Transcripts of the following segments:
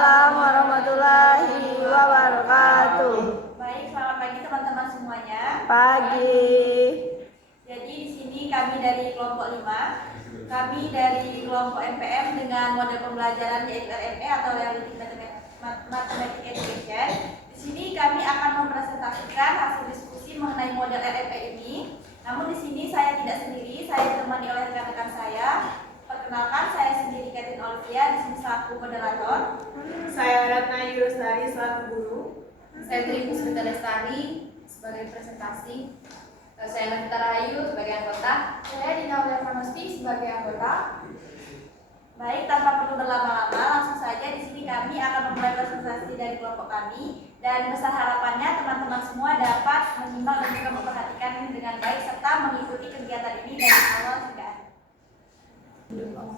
Waalaikumsalam warahmatullahi wabarakatuh. Baik, selamat pagi teman-teman semuanya. Pagi. Jadi di sini kami dari kelompok 5. Kami dari kelompok MPM dengan model pembelajaran yaitu RME atau Reality Mathematics Education. Di sini kami akan mempresentasikan hasil diskusi mengenai model RME ini. Namun di sini saya tidak sendiri, saya ditemani oleh rekan-rekan saya. Perkenalkan, saya sendiri Catherine Olivia, di sini selaku moderator. Saya Ratna Yurosari selaku guru. Saya Tri Puspita Lestari sebagai presentasi. Saya Navita Rahayu sebagai anggota. Saya Dina Udarmanosti sebagai anggota. Baik, tanpa perlu berlama-lama, langsung saja di sini kami akan memulai presentasi dari kelompok kami dan besar harapannya teman-teman semua dapat menyimak dan juga memperhatikan dengan baik serta mengikuti kegiatan ini dari awal hingga akhir.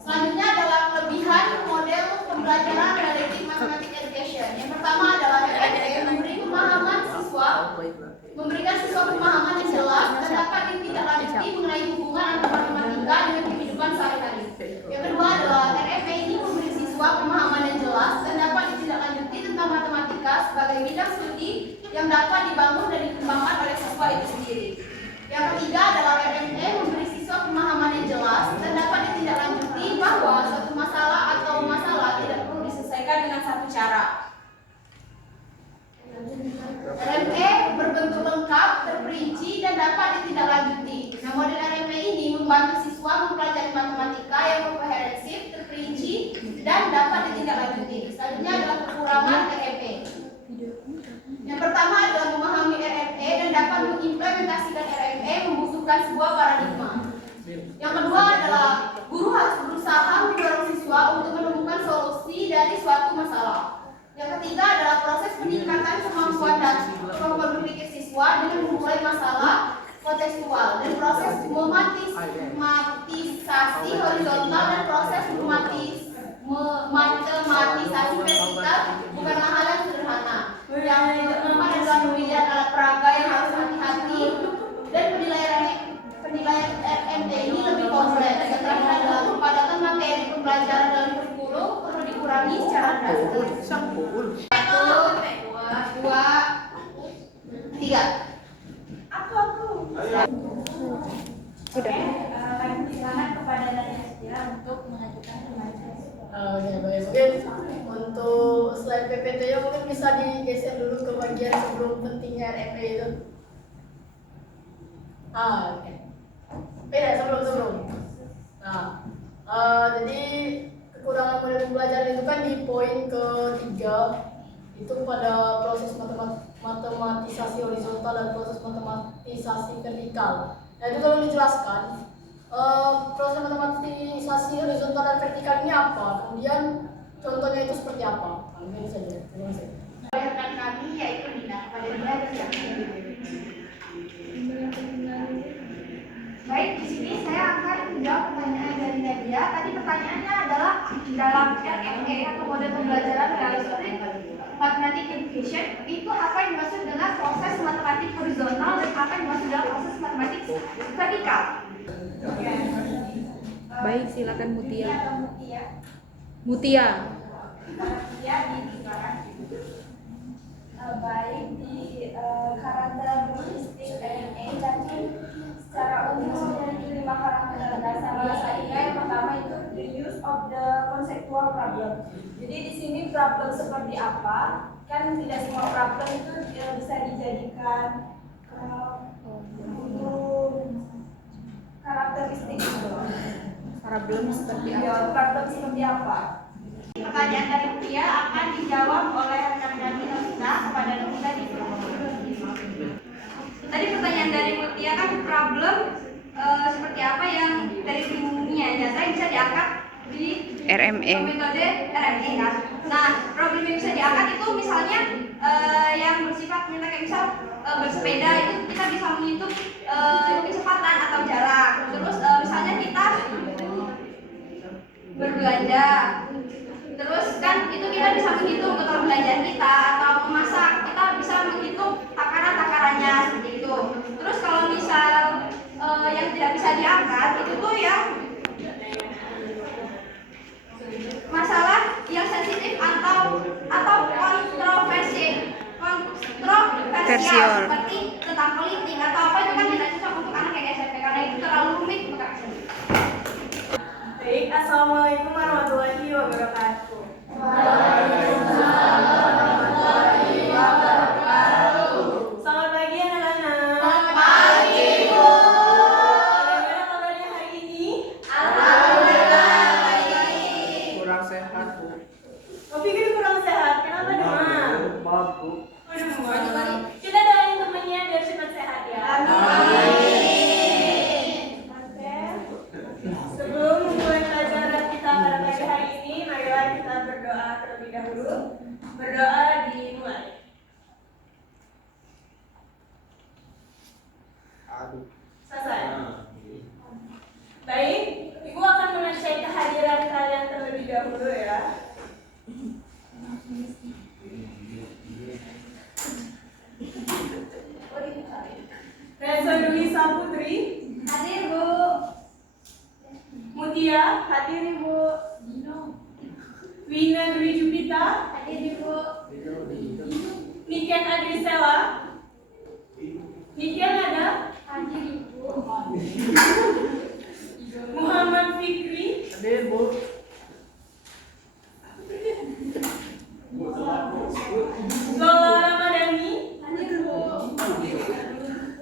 Selanjutnya adalah kelebihan model pembelajaran Reality Mathematics Education. Yang pertama adalah memberikan siswa pemahaman yang jelas dan dapat ditindaklanjuti mengenai hubungan antara matematika dengan kehidupan sehari-hari. Yang kedua adalah RME ini memberi siswa pemahaman yang jelas dan dapat ditindaklanjuti tentang matematika sebagai bidang studi yang dapat dibangun dan dikembangkan oleh siswa itu sendiri. Yang ketiga adalah RME memberi siswa pemahaman yang jelas dan dapat ditindaklanjuti bahwa suatu masalah atau masalah tidak perlu diselesaikan dengan satu cara. RME berbentuk lengkap, terperinci, dan dapat ditindaklanjuti. Nah, model RME ini membantu siswa mempelajari matematika yang komprehensif, terperinci, dan dapat ditindaklanjuti. Selanjutnya adalah kekurangan RME. Yang pertama adalah memahami RME dan dapat mengimplementasikan RME membutuhkan sebuah paradigma. Yang kedua adalah guru harus berusaha mendorong siswa untuk menemukan solusi dari suatu masalah. Yang ketiga adalah proses peningkatan kemampuan berpikir siswa dengan memulai masalah kontekstual dan proses matematisasi horizontal dan proses matematisasi vertikal bukanlah hal yang sederhana. Yang keempat adalah pemilihan alat peraga yang harus hati-hati dan penilaian RME ini lebih kompleks. Yang terakhir adalah kepadatan materi pembelajaran dalam kurikulum perlu dikurangi secara drastis. 1, 2, 3. Aku. Sudah. Kami silakan kepada Nadia Setiara untuk mengajukan pertanyaan. Oke, baik. Mungkin untuk slide PPT-nya mungkin bisa digeser dulu ke bagian sebelum pentingnya RME itu. Oke. Beda sebelum. Nah, jadi kekurangan model pembelajaran itu kan di poin ketiga itu pada proses matematisasi horizontal dan proses matematisasi vertikal. Nah, itu kalau dijelaskan proses matematisasi horizontal dan vertikal ini apa? Kemudian contohnya itu seperti apa? Mungkin saja. Terima kasih. Rekan kami yaitu Dina. Pada Dina Baik, di sini saya akan menjawab pertanyaan dari Nadia. Tadi pertanyaannya adalah dalam RME atau model pembelajaran Reality Mathematics Education itu apa yang dimaksud dengan proses matematik horizontal dan apa yang dimaksud dengan proses matematik vertikal? Baik, silakan Mutia. Mutia. Mutia. Mutia di belakang. Baik di karakteristik RME tadi secara umum memiliki 5 karakter dasar bahasa Inggris. Yang pertama itu the use of the conceptual problem. Jadi di sini problem seperti apa? Kan tidak semua problem itu bisa dijadikan untuk karakteristik. Problem seperti apa? Ya, problem seperti apa? Pertanyaan dari Mutia akan dijawab oleh rekan kami Novita kepada Novita di Tadi pertanyaan dari Mutia kan problem seperti apa yang dari dunia nyata yang bisa diangkat di RME. metode RME kan. Nah, problem yang bisa diangkat itu misalnya yang bersifat nyata kayak misal bersepeda itu kita bisa menghitung kecepatan atau jarak. Terus misalnya kita berbelanja. Terus kan itu kita bisa menghitung total belanjaan kita atau memasak, kita bisa menghitung takaran-takarannya seperti itu. Terus kalau misal yang tidak bisa diangkat itu tuh yang masalah yang sensitif atau kontroversial. Seperti tentang politik atau apa itu kan tidak cocok untuk anak yang SMP karena itu terlalu rumit untuk anak SMP. Baik, assalamualaikum warahmatullahi wabarakatuh. Selamat pagi anak-anak. Selamat pagi, Bu. Bagaimana kabarnya hari ini? Alhamdulillah baik. Kurang sehat, Bu. Oh, pikir kurang sehat. Kenapa demam? Maaf, Bu. Oh, demam. Kita doain temannya biar cepat sehat ya. Oke. Sebelum memulai pelajaran kita pada pagi hari ini, marilah kita berdoa terlebih dahulu. Berdoa dimulai. Aduh. Selesai. Baik, Ibu akan menasihati kehadiran kalian terlebih dahulu ya. Reza Dwi Saputri, Hadir, Bu. Mutia, hadir Ibu. Wina Dwi Jupita, Hadir, Ibu. Niken Adrisela, Niken ada, Hadir, Ibu. Muhammad Fikri, Hadir, Bu. Lola Ramadhani, Hadir, Bu.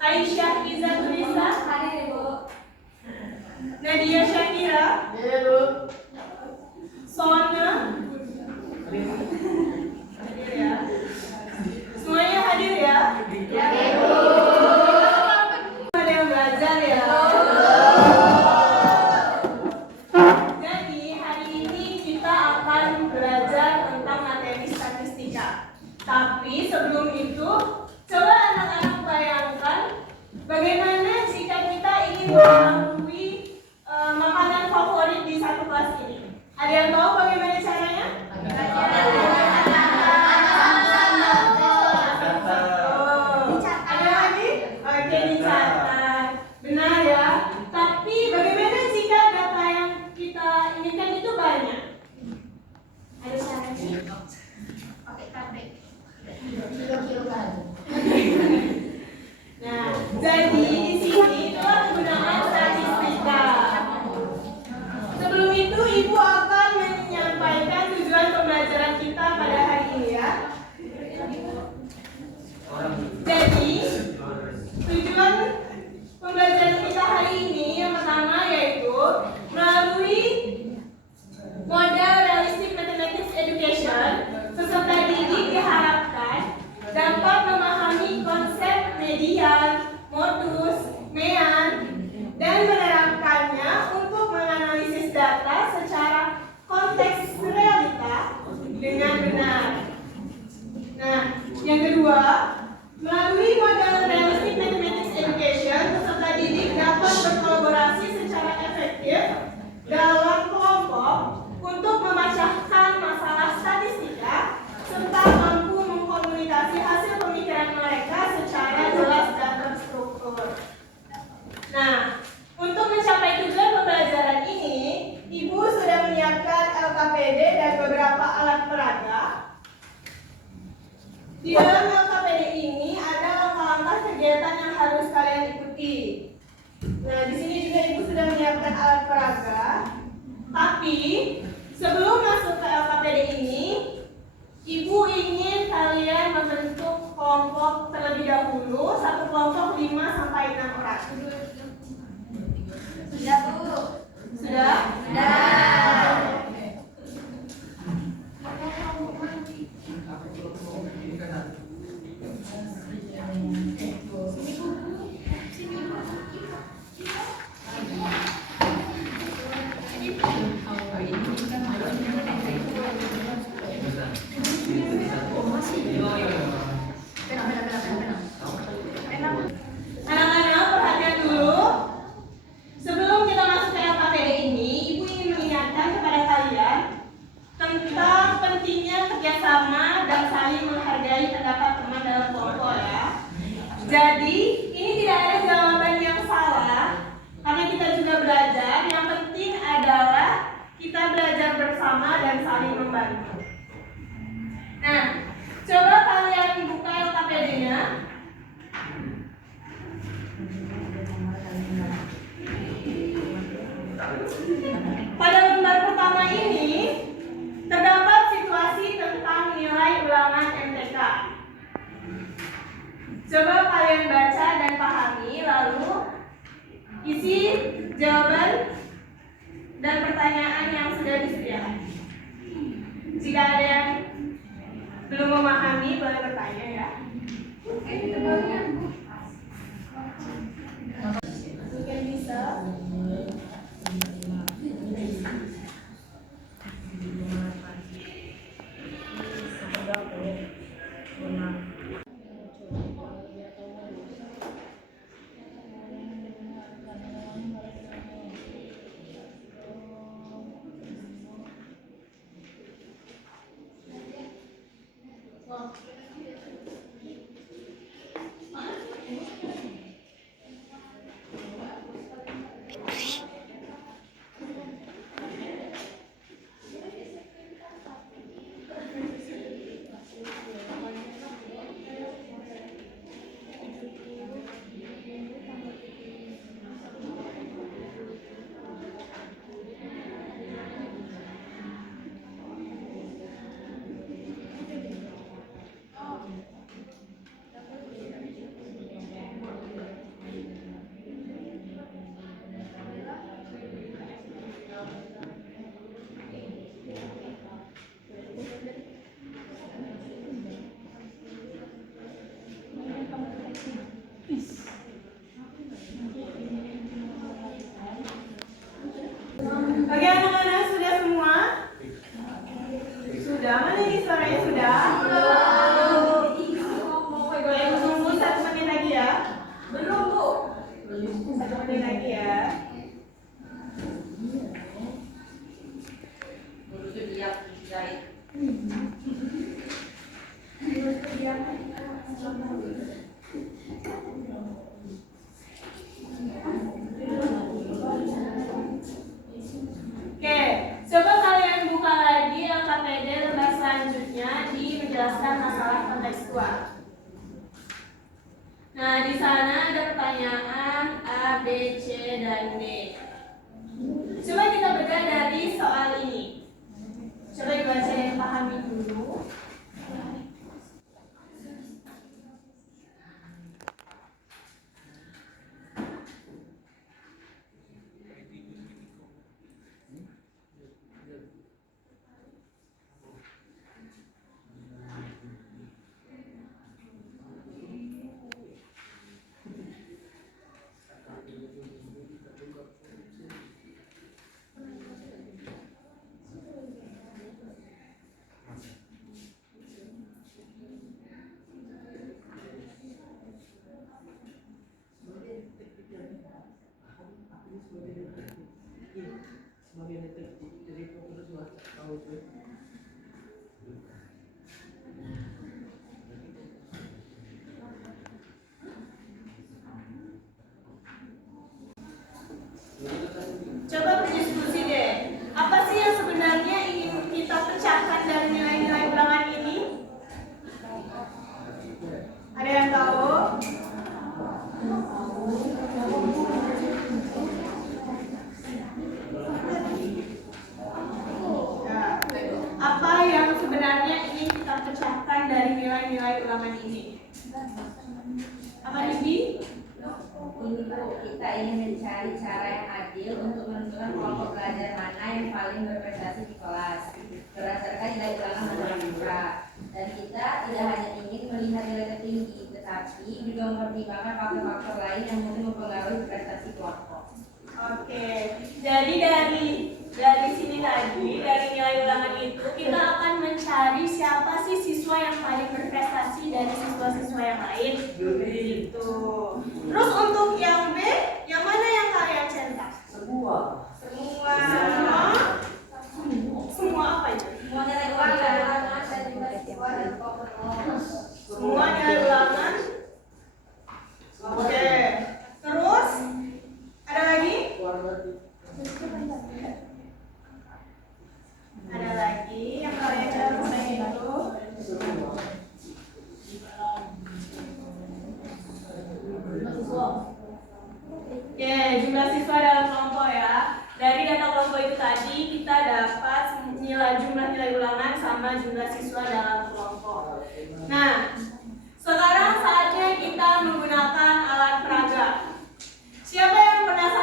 Aisyah Izzatulisa, Hadir, Ibu. Nadia Syakira, Hadir, Bu. Sona, hadir ya. Semuanya hadir ya. Hadir, Bu. Ada yang belajar ya. Jadi hari ini kita akan belajar tentang materi statistika. Tapi sebelum itu, coba anak-anak bayangkan bagaimana jika kita ingin mengetahui makanan favorit di satu kelas ini. Ada yang tahu bagaimana caranya? Oh, ada lagi? Oke, dicatat. Benar ya. Tapi bagaimana jika data yang kita inginkan itu banyak? Ada caranya? Pakai tablet. Kilo-kilo kan. Nah, jadi di sini itulah penggunaan statistika. Sebelum itu, Ibu akan menyampaikan tujuan pembelajaran kita pada hari ini ya. Jadi, tujuan pembelajaran kita hari ini yang pertama yaitu melalui model realistic mathematics education, peserta didik diharapkan dapat memahami konsep median, modus, mean, dan menerapkannya untuk menganalisis data secara konteks realita dengan benar. Nah, yang kedua, melalui model realistic mathematics education, peserta didik dapat berkolaborasi secara efektif dalam kelompok untuk memecahkan masalah statistika serta mampu mengkomunikasi hasil pemikiran mereka secara jelas dan terstruktur. Nah, untuk mencapai tujuan pembelajaran ini, Ibu sudah menyiapkan LKPD dan beberapa alat peraga. Di dalam LKPD ini ada langkah-langkah kegiatan yang harus kalian ikuti. Nah, di sini juga Ibu sudah menyiapkan alat peraga. Tapi sebelum masuk ke LKPD ini, Ibu ingin kalian membentuk kelompok terlebih dahulu, satu kelompok 5 sampai 6 orang. Sudah, Bu. Sudah? Sudah. Anak-anak perhatian dulu. Sebelum kita masuk ke LKPD ini, Ibu ingin mengingatkan kepada kalian tentang pentingnya kerjasama dan saling menghargai pendapat teman dalam kelompok ya. Jadi ini tidak ada jawaban yang salah karena kita juga belajar. Yang penting adalah kita belajar bersama dan saling membantu. Nah, coba kalian buka LKPD-nya. isi jawaban dan pertanyaan yang sudah disediakan. Jika ada yang belum memahami, boleh bertanya ya. Mungkin bisa. Oke anak-anak, sudah semua? Sudah, mana ini suaranya sudah? Boleh menunggu 1 menit lagi ya? Belum Bu. 1 menit lagi ya. Oke, coba kalian buka lagi LKPD lembar selanjutnya di menjelaskan masalah kontekstual. Nah, di sana ada pertanyaan A, B, C, dan D. Coba kita bedah dari soal ini. Coba dibaca yang pahami dulu. Coba berdiskusi deh. Apa sih yang sebenarnya ingin kita pecahkan dari nilai-nilai ulangan ini? Ada yang tahu? Nah, apa yang sebenarnya ingin kita pecahkan dari nilai-nilai ulangan ini? Apa Bibi? Ini Bu, kita ingin mencari cara yang adil untuk menentukan kelompok belajar mana yang paling berprestasi di kelas berdasarkan nilai ulangan matematika. Dan kita tidak hanya ingin melihat nilai tertinggi, tetapi juga mempertimbangkan faktor-faktor lain yang mungkin mempengaruhi prestasi kelompok. Oke, jadi dari sini tadi, dari nilai ulangan itu kita akan mencari siapa sih siswa yang paling berprestasi dari siswa-siswa yang lain. Gitu. Terus untuk yang B, yang mana yang kalian centang? Semua. Semua apa itu? Semua nilai ulangan dan juga siswa dan kelompok. Semua nilai ulangan. Oke. Terus ada lagi? Ada lagi yang kalian catat selain itu? Oke, jumlah siswa dalam kelompok ya. Dari data kelompok itu tadi kita dapat jumlah nilai ulangan sama jumlah siswa dalam kelompok. Nah, sekarang saatnya kita menggunakan alat peraga. Siapa yang penasaran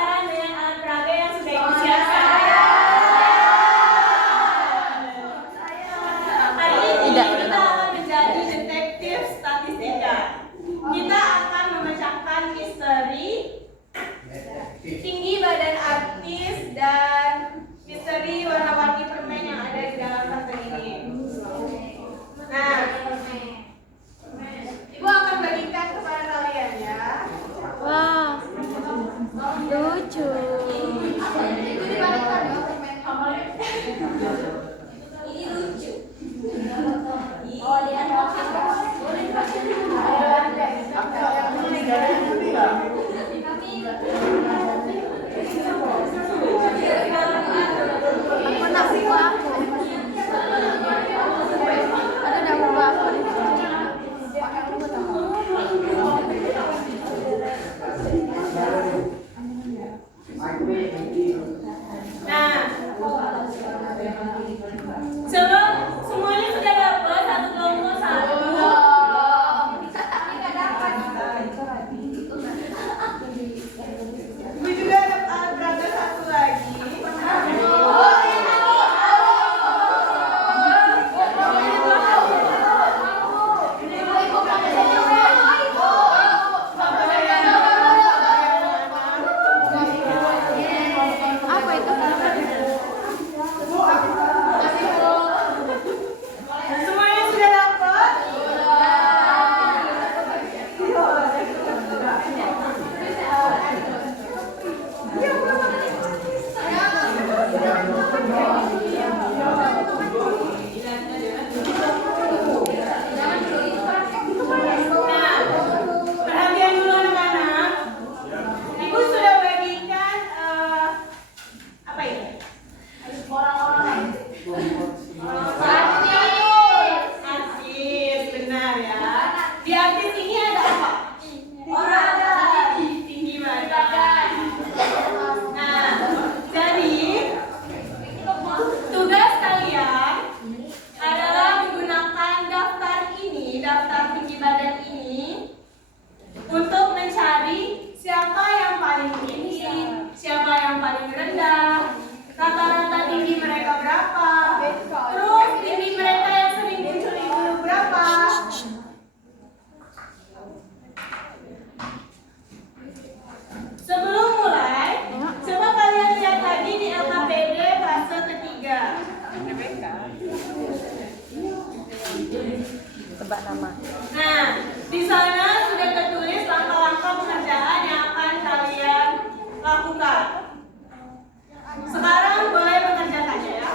Tebak nama. Nah, di sana sudah tertulis langkah-langkah pekerjaan yang akan kalian lakukan. Sekarang boleh mengerjakan ya.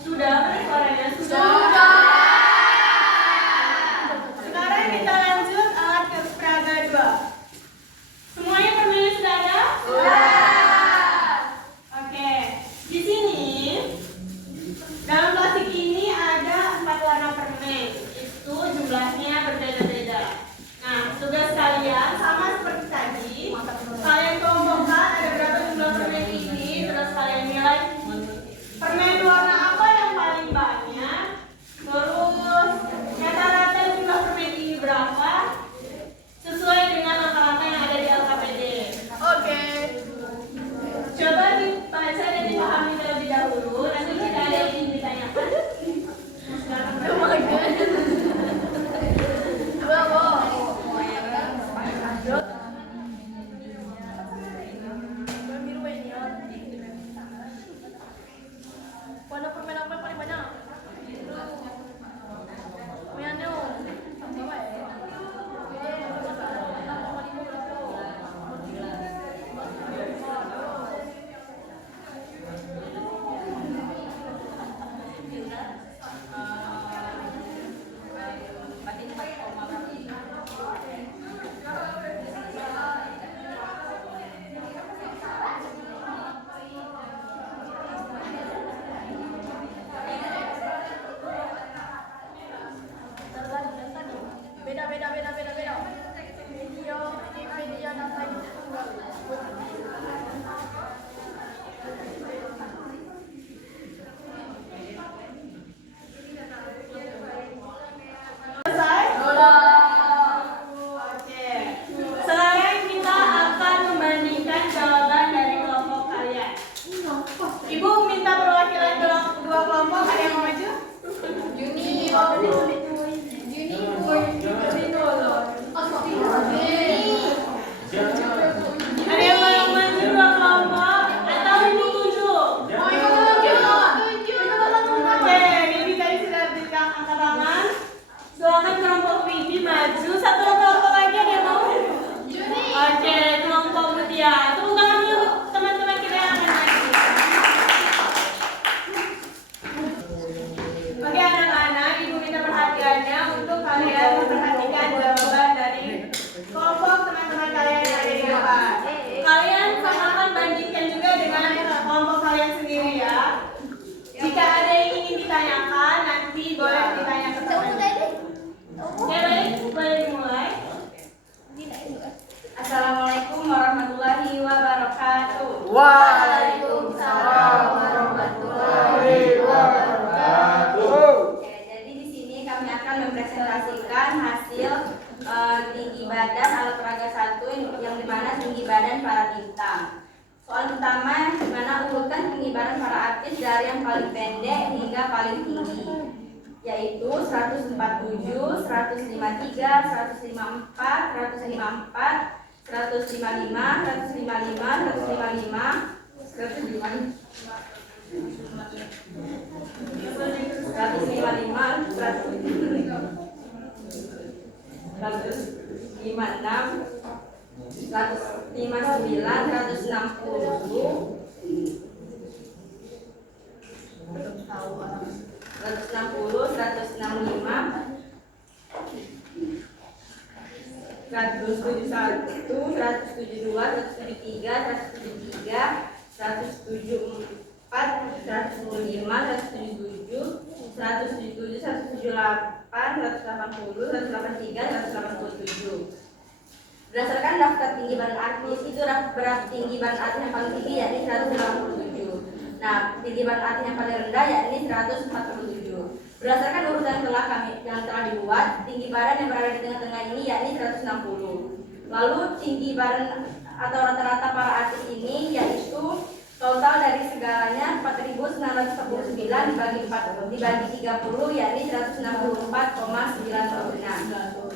Sudah kan suaranya? Sudah. Sekarang kita lanjut alat peraga 2. Semuanya permennya sudah ada? Sudah. Oke. Di sini dalam plastik ini ada 4 warna permen. Itu jumlahnya berbeda-beda. Nah, tugas kalian sama seperti tadi. Kalian kelompokkan ada berapa jumlah permen ini, terus kalian nilai permen warna apa yang paling banyak hingga paling tinggi, yaitu 147, 153, 154, 154, 155, Berdasarkan daftar tinggi badan artis, itu berat tinggi badan artis yang paling tinggi yakni 187. Nah, tinggi badan artis yang paling rendah yakni 147. Berdasarkan urutan yang telah dibuat, tinggi badan yang berada di tengah-tengah ini yakni 160. Lalu tinggi badan atau rata-rata para artis ini yaitu total dari segalanya 4.949 dibagi 30 yakni 164,96.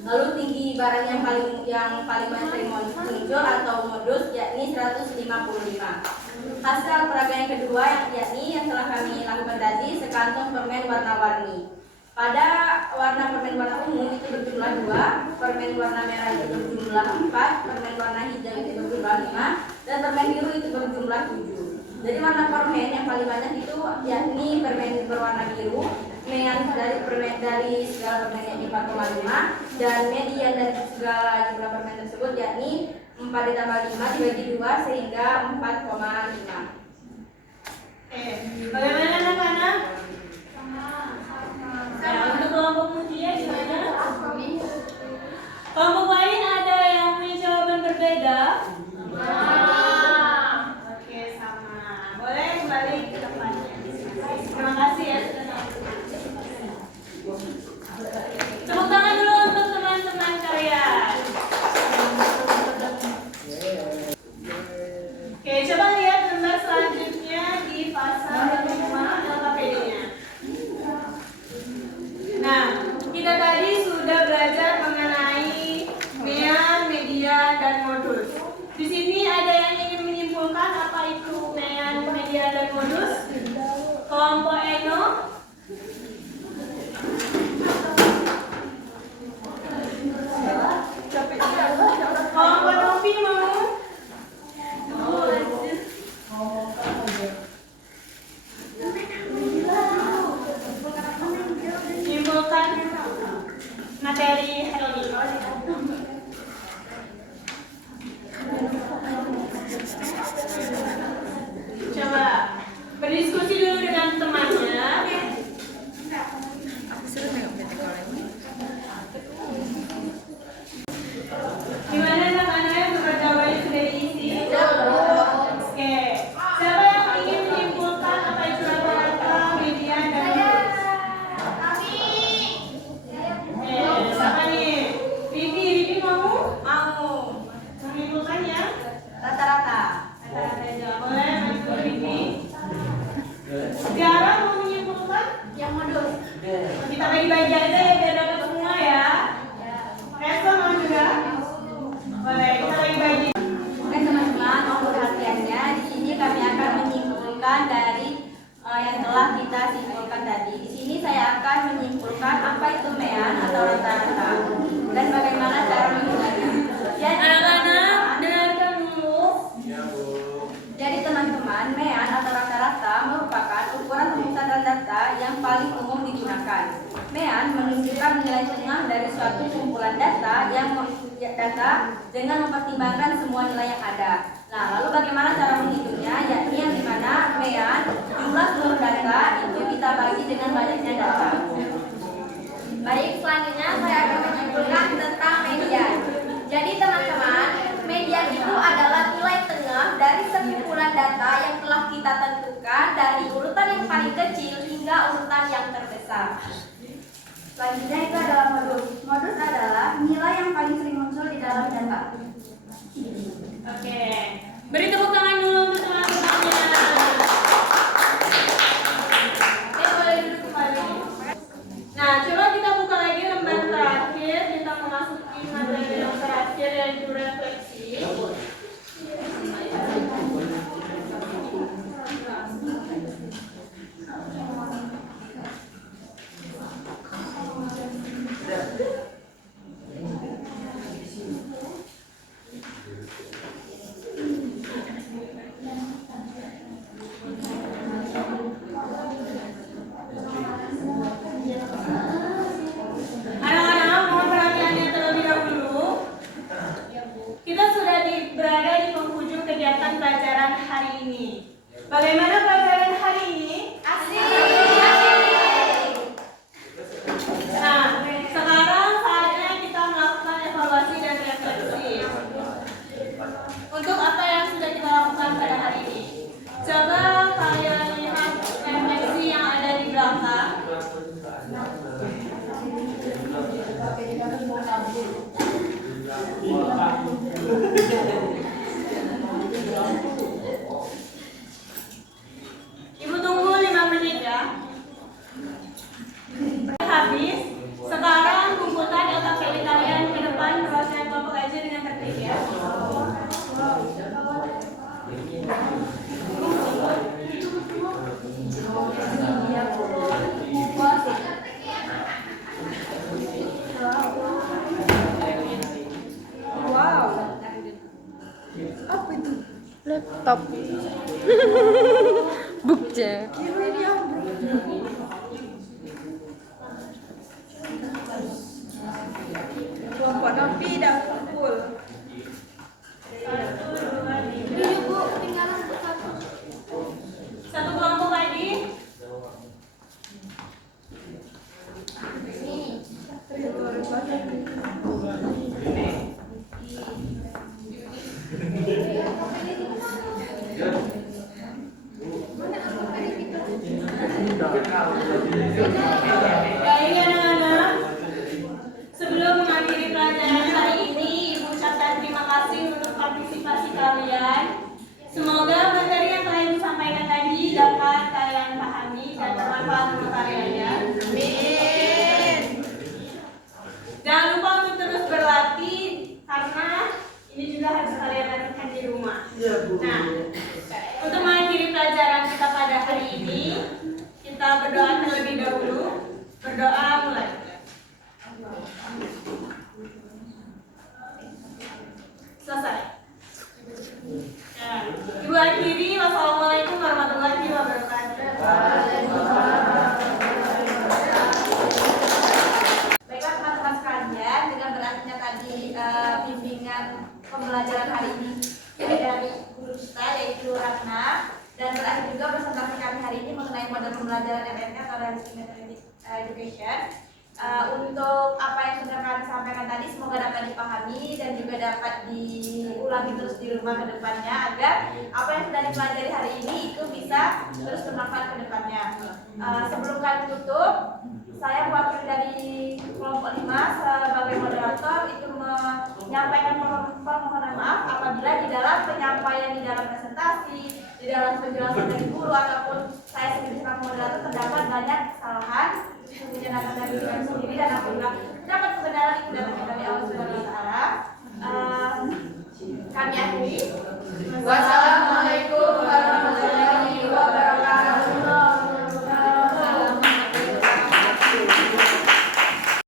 Lalu tinggi badan yang paling sering muncul atau modus yakni 155. Hasil peraga yang kedua yang telah kami lakukan tadi sekantong permen warna-warni. Pada warna permen warna ungu itu berjumlah 2, permen warna merah itu berjumlah 4, permen warna hijau itu berjumlah 5, dan permen biru itu berjumlah 7. Jadi warna permen yang paling banyak itu yakni permen berwarna biru, dari segala permen yakni 4,5, dan median dari segala jumlah permen tersebut yakni 4 ditambah 5 dibagi 2 sehingga 4,5. Bagaimana anak-anak? Nah, untuk kelompok mutia gimana? Kelompok lain ada yang punya jawaban berbeda? Oke, sama. Boleh kembali ke tempatnya. Terima kasih ya sudah tepuk tangan dulu untuk teman-teman kalian. Oke, coba lihat gambar selanjutnya di pasal 5 LKPD-nya. Nah, kita tadi sudah belajar mengenai mean, median, dan modus. Di sini ada yang ingin menyimpulkan apa itu mean, median, dan modus? Kelompok Eno. Kelompok Novi mau? Simpulkan materi hari ini. Coba berdiskusi dulu dengan temannya. Gimana anak-anak yang jawabannya sudah diisi? Oke. Siapa yang ingin menyimpulkan apa itu rata-rata, median, dan modus? Siapa nih? Vivi mau? Mau Menyimpulkannya? rata-rata. Rata-rata aja. Boleh bantu Vivi? Tiara mau menyimpulkan? Yang modus. Kita bagi-bagi aja ya biar dapat semua ya. Resto mau juga? Boleh, kita bagi-bagi. Oke teman-teman, mohon perhatiannya. Di sini kami akan menyimpulkan dari yang telah kita simpulkan tadi. Di sini saya akan menyimpulkan apa itu mean atau rata-rata dan bagaimana cara menghitungnya. Anak-anak, dengarkan dulu. Jadi teman-teman, mean atau rata-rata merupakan ukuran pemusatan data yang paling umum digunakan. Mean menunjukkan nilai tengah dari suatu kumpulan data dengan mempertimbangkan semua nilai yang ada. Nah, lalu bagaimana cara menghitungnya? Yakni yang dimana mean jumlah seluruh data itu kita bagi dengan banyaknya data. Baik, selanjutnya saya akan menyimpulkan tentang median. Jadi teman-teman, median itu adalah nilai tengah dari sekumpulan data yang telah kita tentukan dari urutan yang paling kecil hingga urutan yang terbesar. Selanjutnya itu adalah modus. Modus adalah nilai yang paling sering muncul di dalam data. Oke. Beri tepuk tangan dulu untuk teman-temannya. Oke Baik anak-anak, sebelum mengakhiri pelajaran hari ini, Ibu ucapkan terima kasih untuk partisipasi kalian. Semoga materi yang telah Ibu sampaikan tadi dapat kalian pahami dan bermanfaat untuk karyanya. Amin. Jangan lupa untuk terus berlatih karena ini juga harus kalian lakukan di rumah. Nah, untuk mengakhiri pelajaran kita pada hari ini, kita berdoa terlebih dahulu. Berdoa mulai. Selesai. Ya. Ibu akhiri. Wassalamualaikum warahmatullahi wabarakatuh. Baiklah teman-teman sekalian, dengan berakhirnya tadi bimbingan pembelajaran hari ini dari guru kita yaitu Ratna, dan berakhir juga presentasi kami hari ini mengenai model pembelajaran MME atau Realistic Mathematics Education. Untuk apa yang sudah kami sampaikan tadi semoga dapat dipahami dan juga dapat diulangi terus di rumah ke depannya agar apa yang sudah dipelajari hari ini itu bisa terus bermanfaat ke depannya. Sebelum kami tutup, saya mewakili dari kelompok 5 sebagai moderator itu menyampaikan permohonan maaf apabila di dalam penyampaian di dalam presentasi, di dalam penjelasan dari guru ataupun saya sendiri sebagai moderator terdapat banyak kesalahan, menyatakan dari diri sendiri, dan apabila